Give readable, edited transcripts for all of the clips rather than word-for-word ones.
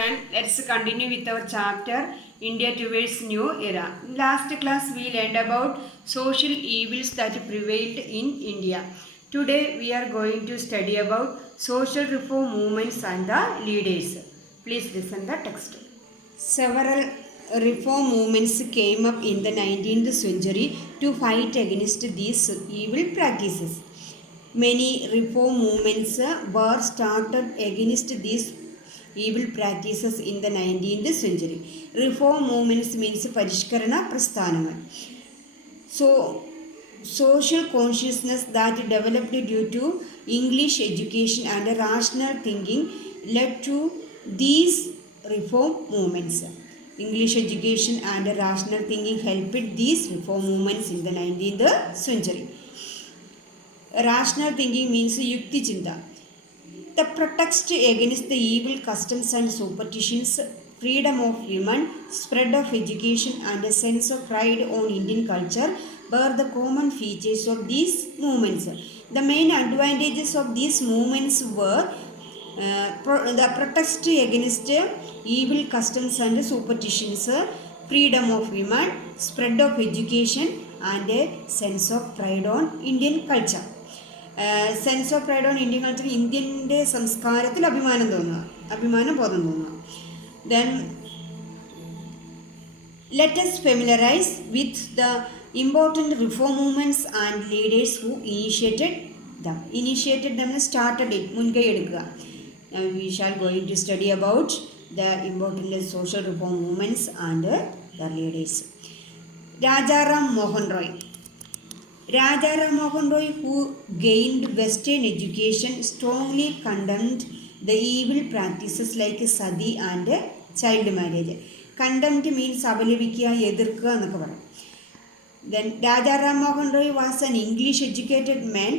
And let's continue with our chapter India towards new era. In last class we learned about social evils that prevailed in India. Today we are going to study about social reform movements and the leaders. Please listen the text. Several reform movements came up in the 19th century to fight against these evil practices. Many reform movements were started against these evil practices in the 19th century. Reform movements means പരിഷ്കരണ പ്രസ്ഥാനങ്ങൾ. So, social consciousness that developed due to English education and rational thinking led to these reform movements. English education and rational thinking helped these reform movements in the 19th century. Rational thinking means yukti chinta. The protest against the evil customs and superstitions, freedom of women, spread of education and a sense of pride on Indian culture were the common features of these movements. The main advantages of these movements were the protest against evil customs and superstitions, freedom of women, spread of education and a sense of pride on Indian culture. Sense of pride on Indian culture, ഇന്ത്യൻ്റെ സംസ്കാരത്തിൽ അഭിമാനം ബോധം തോന്നുക. Then let us familiarize with the important reform movements and leaders who initiated them started it, മുൻകൈ എടുക്കുക. We shall going to study about the important social reform movements and the leaders. Rajaram Mohan Roy. Rajaram Mohan Roy, who gained Western education, strongly condemned the evil practices like sati and child marriage. Condemned means abalavikya, edirka എന്നൊക്കെ പറയും. Then Rajaram Mohan Roy was an English educated man,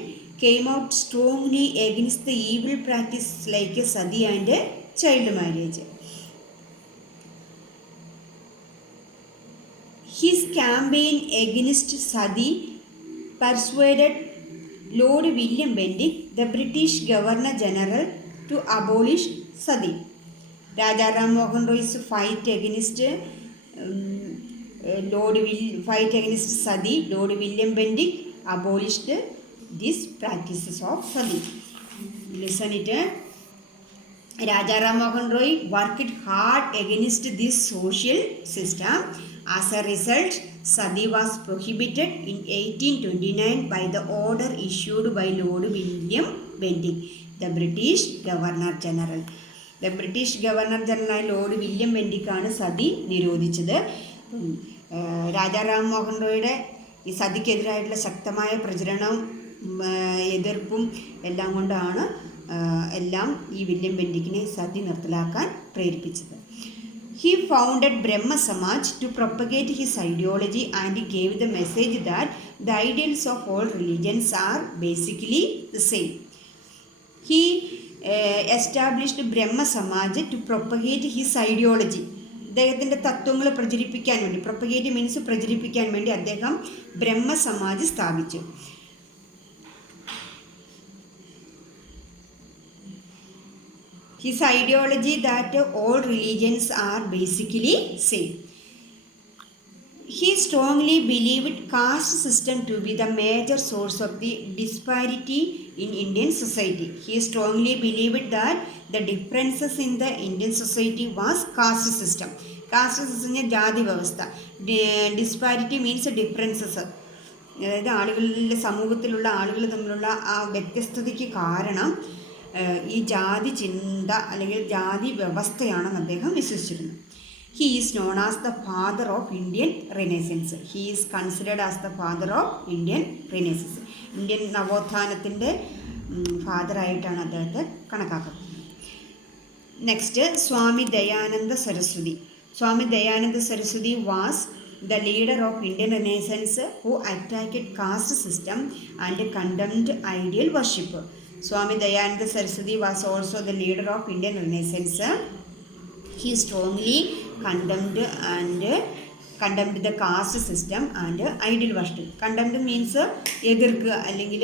came out strongly against the evil practices like sati and child marriage. His campaign against sati persuaded Lord William Bentinck, the British Governor General, to abolish sati. Rajaram Mohan Roy's fight against sati, Lord William Bentinck abolished these practices of sati. Listen it. Rajaram Mohan Roy worked hard against this social system. As a result, sati was prohibited in 1829 by the order issued by Lord William Bentinck, the British Governor General. The British Governor General Lord William Bentinck ആണ് സതി നിരോധിച്ചത്. രാജാറാം മോഹൻ റോയുടെ ഈ സതിക്കെതിരായിട്ടുള്ള ശക്തമായ പ്രചരണം, എതിർപ്പും എല്ലാം കൊണ്ടാണ് ഈ William ബെൻറ്റിക്കിനെ sati നിർത്തലാക്കാൻ പ്രേരിപ്പിച്ചത്. He founded Brahma Samaj to propagate his ideology and gave the message that the ideals of all religions are basically the same. He established Brahma Samaj to propagate his ideology. അദ്ദേഹത്തിൻ്റെ തത്വങ്ങൾ പ്രചരിപ്പിക്കാൻ വേണ്ടി, propagate means പ്രചരിപ്പിക്കാൻ വേണ്ടി അദ്ദേഹം ബ്രഹ്മ സമാജ് സ്ഥാപിച്ചു. His ideology that all religions are basically same. He strongly believed caste system to be the major source of the disparity in Indian society. He strongly believed that the differences in the Indian society was caste system. Caste system is jati vyavastha. Disparity means differences. അതായത് ആളുകളിലെ സമൂഹത്തിലുള്ള ആളുകൾ തമ്മിലുള്ള ആ വ്യത്യസ്തതയ്ക്ക് കാരണം ഈ ജാതി ചിന്ത അല്ലെങ്കിൽ ജാതി വ്യവസ്ഥയാണെന്ന് അദ്ദേഹം വിശ്വസിച്ചിരുന്നു. He is known as the father of Indian renaissance. He is considered as the father of Indian renaissance. Indian നവോത്ഥാനത്തിൻ്റെ ഫാദറായിട്ടാണ് അദ്ദേഹത്തെ കണക്കാക്കുന്നത്. Next, Swami Dayananda Saraswati. Swami Dayananda Saraswati was the leader of Indian Renaissance who attacked caste system and condemned ideal worship. Swami Dayananda Saraswati was also the leader of Indian Renaissance. He strongly condemned the caste system and ideal worship. Condemned means എതിർക്കുക അല്ലെങ്കിൽ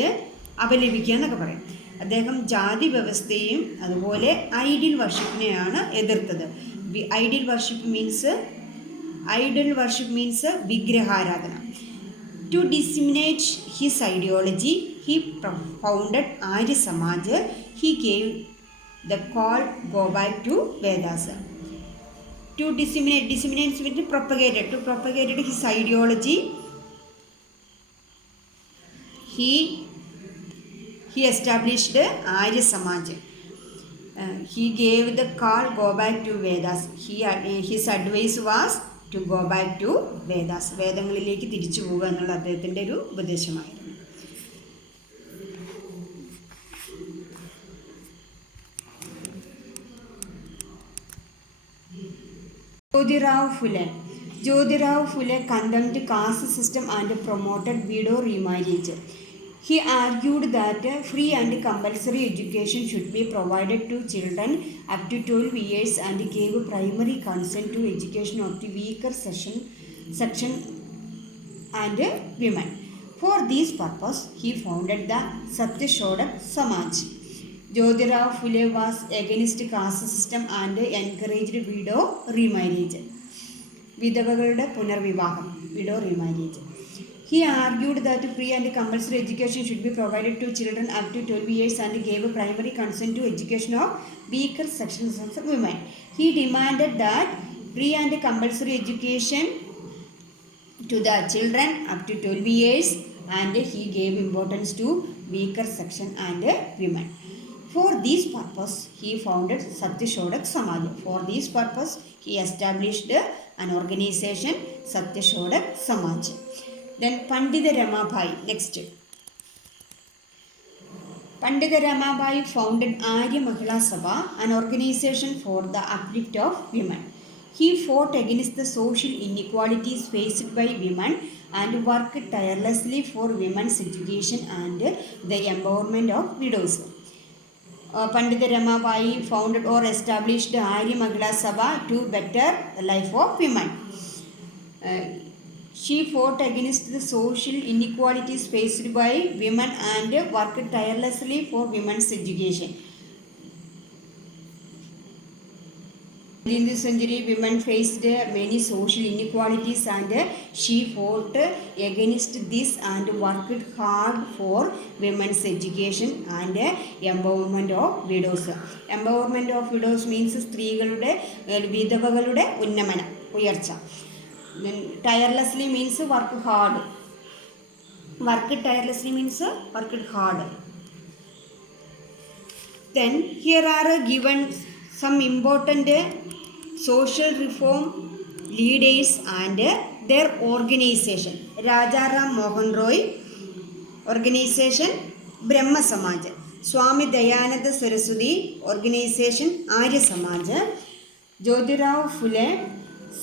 അപലപിക്കുക എന്നൊക്കെ പറയും. അദ്ദേഹം ജാതി വ്യവസ്ഥയും അതുപോലെ idle വർഷിപ്പിനെയാണ് എതിർത്തത്. Idol worship means വിഗ്രഹാരാധന. To disseminate his ideology, he founded Arya Samaj. He gave the call go back to Vedas. To disseminate means propagated. To propagate his ideology, he established Arya Samaj. He gave the call go back to Vedas. His advice was to go back to Vedas. വേദങ്ങളിലേക്ക് തിരിച്ചു പോകുക എന്നുള്ള അദ്ദേഹത്തിൻ്റെ ഒരു ഉപദേശമായിരുന്നു. Jyotirao Phule condemned caste system and promoted widow remarriage. He argued that free and compulsory education should be provided to children up to 12 years and gave primary consent to education of the weaker section and women. For this purpose, he founded the Satyashodak Samaj. Jyotirao Phule was against caste system and encouraged widow remarriage. വിധവകളുടെ പുനർവിവാഹം, widow remarriage. He argued that free and compulsory education should be provided to children up to 12 years and gave primary consent to education of weaker sections of women. He demanded that free and compulsory education to the children up to 12 years and he gave importance to weaker section and women. For this purpose, he founded Satyashodak Samaj. For this purpose, he established an organization, Satyashodak Samaj. Then Pandita Ramabai. Next. Pandita Ramabai founded Arya Mahila Sabha, an organization for the uplift of women. He fought against the social inequalities faced by women and worked tirelessly for women's education and the empowerment of widows. Pandita Ramabai founded or established Arya Mahila Sabha to better the life of women. She fought against the social inequalities faced by women and worked tirelessly for women's education. In this century, women faced many social inequalities and she fought against this and worked hard for women's education and empowerment of widows. Empowerment of widows means സ്ത്രീകളുടെ വിധവകളുടെ ഉന്നമനം, ഉയർച്ച. Then tirelessly means work hard. Work tirelessly means worked hard. Then here are given some important social reform leaders and their organization. Rajaram Mohan Roy organization Brahma Samaj. Swami Dayananda Saraswati organization Arya Samaj. Jyotirao Phule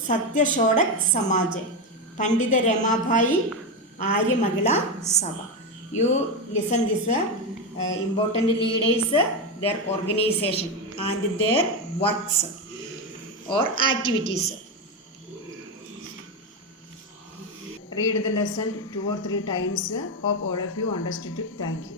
Satyashodak Samaj. Pandita Ramabai Arya Mahila Sabha. You listen this important leaders, their organization and their works or activities. Read the lesson 2 or 3 times. Hope all of you understood it. Thank you.